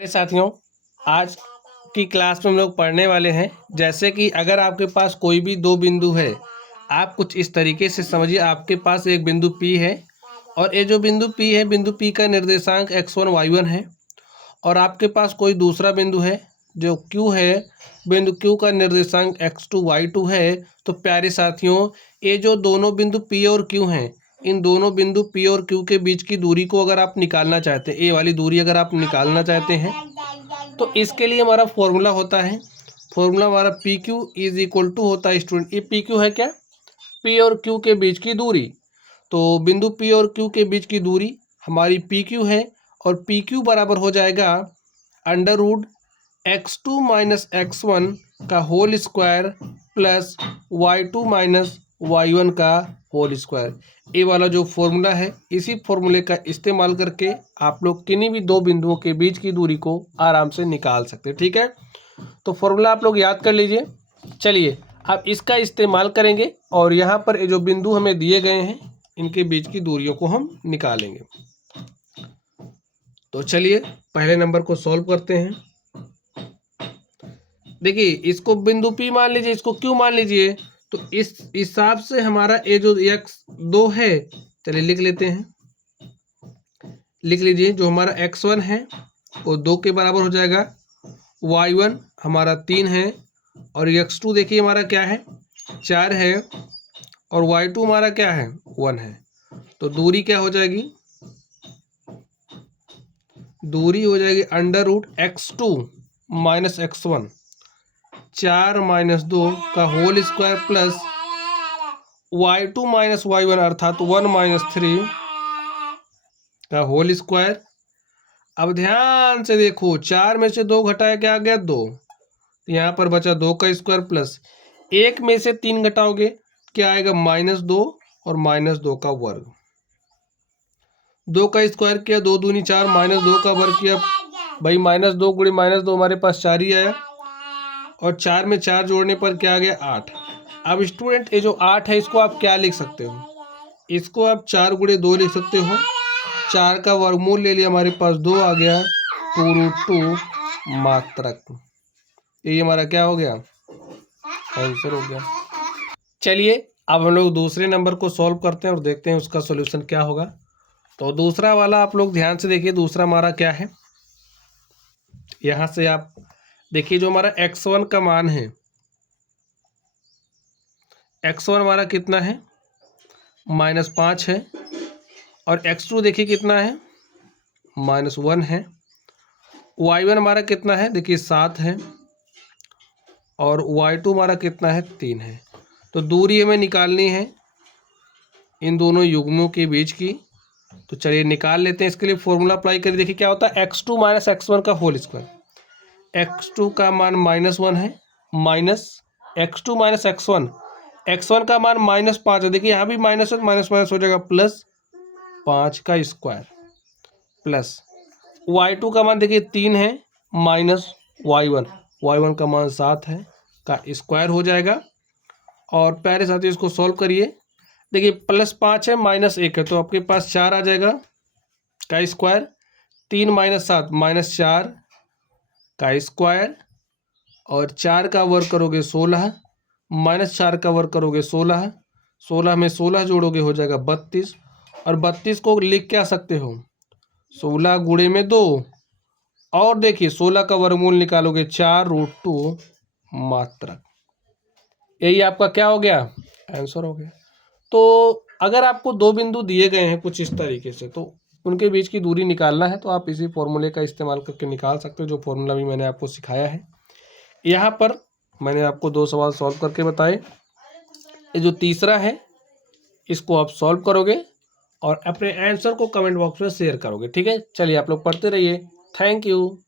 मेरे साथियों, आज की क्लास में हम लोग पढ़ने वाले हैं। जैसे कि अगर आपके पास कोई भी दो बिंदु है, आप कुछ इस तरीके से समझिए। आपके पास एक बिंदु P है और ये जो बिंदु P है, बिंदु P का निर्देशांक x1 y1 है। और आपके पास कोई दूसरा बिंदु है जो Q है, बिंदु Q का निर्देशांक x2 y2 है। तो प्यारे साथियों, ये जो दोनों बिंदु P और Q हैं, इन दोनों बिंदु P और Q के बीच की दूरी को अगर आप निकालना चाहते हैं, ये वाली दूरी अगर आप निकालना चाहते हैं, तो इसके लिए हमारा फॉर्मूला होता है। फॉर्मूला हमारा P Q is equal to होता है स्टूडेंट, ये पी क्यू है क्या? पी और क्यू के बीच की दूरी। तो बिंदु पी और क्यू के बीच की दूरी हमारी पी क्यू है और पी क्यू बराबर हो जाएगा under root x2 minus x1 का whole square plus y2 minus y1 का होल स्क्वायर। ये वाला जो फॉर्मूला है, इसी फॉर्मूले का इस्तेमाल करके आप लोग किन्हीं भी दो बिंदुओं के बीच की दूरी को आराम से निकाल सकते हैं। ठीक है, तो फॉर्मूला आप लोग याद कर लीजिए। चलिए अब इसका इस्तेमाल करेंगे और यहाँ पर ये जो बिंदु हमें दिए गए हैं, इनके बीच की दूरियों को हम निकालेंगे। तो चलिए पहले नंबर को सॉल्व करते हैं। देखिए, इसको बिंदु P मान लीजिए, इसको Q मान लीजिए। तो इस हिसाब से हमारा ये जो x2 है, चलिए लिख लेते हैं। लिख लीजिए, जो हमारा x1 है वो 2 के बराबर हो जाएगा, y1 हमारा 3 है और x2 देखिए हमारा क्या है, 4 है और y2 हमारा क्या है, 1 है। तो दूरी क्या हो जाएगी? दूरी हो जाएगी under root x2 minus x1, 4 minus 2 का whole square plus y2 minus y1 अर्थात 1 माइनस 3 का होल स्क्वायर। अब ध्यान से देखो, 4 में से 2 घटाया, क्या आ गया? 2। तो यहाँ पर बचा 2 का स्क्वायर प्लस 1 में से 3 घटाओगे, क्या आएगा? -2 और -2 का वर्ग। 2 का स्क्वायर किया, 2 दूनी 4, -2 का वर्ग किया भाई, -2 गुणे -2 हमारे पास 4 ही आया और 4 में 4 जोड़ने पर क्या आ गया? 8। अब स्टूडेंट, ये जो 8 है इसको आप क्या लिख सकते हो? इसको आप 4 गुणे 2 लिख सकते हो। 4 का वर्गमूल ले लिया, हमारे पास 2 आ गया, 2√2 मात्रक। ये हमारा क्या हो गया? आंसर हो गया। चलिए अब हम लोग दूसरे नंबर को सॉल्व करते हैं और देखते हैं उसका सॉल्यूशन क्या होगा। तो दूसरा वाला आप लोग ध्यान से देखिए, दूसरा हमारा क्या है। यहाँ से आप देखिए, जो हमारा x1 का मान है, x1 हमारा कितना है? -5 है और x2 देखिए कितना है? -1 है। y1 हमारा कितना है? देखिए 7 है और y2 हमारा कितना है? 3 है। तो दूरी हमें निकालनी है इन दोनों युग्मों के बीच की। तो चलिए निकाल लेते हैं। इसके लिए फॉर्मूला अप्लाई करिए। देखिए क्या होता है, x2 माइनस x1 का होल स्क्वायर। x2 का मान -1 है, minus x2 minus x1, x1 का मान -5 है। देखिए यहाँ भी माइनस माइनस हो जाएगा, प्लस 5 का स्क्वायर प्लस y2 का मान देखिए 3 है, माइनस y1 का मान 7 है का स्क्वायर हो जाएगा। और प्यारे साथी इसको सॉल्व करिए। देखिए +5 है, -1 है, तो आपके पास 4 आ जाएगा का स्क्वायर। 3 माइनस 7 -4 का स्क्वायर और 4 का वर्ग करोगे 16, -4 का वर्ग करोगे 16, 16 में 16 जोड़ोगे हो जाएगा 32 और 32 को लिख क्या सकते हो? 16 गुणे में 2 और देखिए 16 का वर्गमूल निकालोगे 4√2 मात्रक। यही आपका क्या हो गया? आंसर हो गया। तो अगर आपको दो बिंदु दिए गए हैं कुछ इस तरीके से, तो उनके बीच की दूरी निकालना है, तो आप इसी फॉर्मूले का इस्तेमाल करके निकाल सकते हो, जो फॉर्मूला भी मैंने आपको सिखाया है। यहाँ पर मैंने आपको 2 सवाल सॉल्व करके बताए। ये जो तीसरा है, इसको आप सॉल्व करोगे और अपने आंसर को कमेंट बॉक्स में शेयर करोगे। ठीक है, चलिए आप लोग पढ़ते रहिए। Thank you.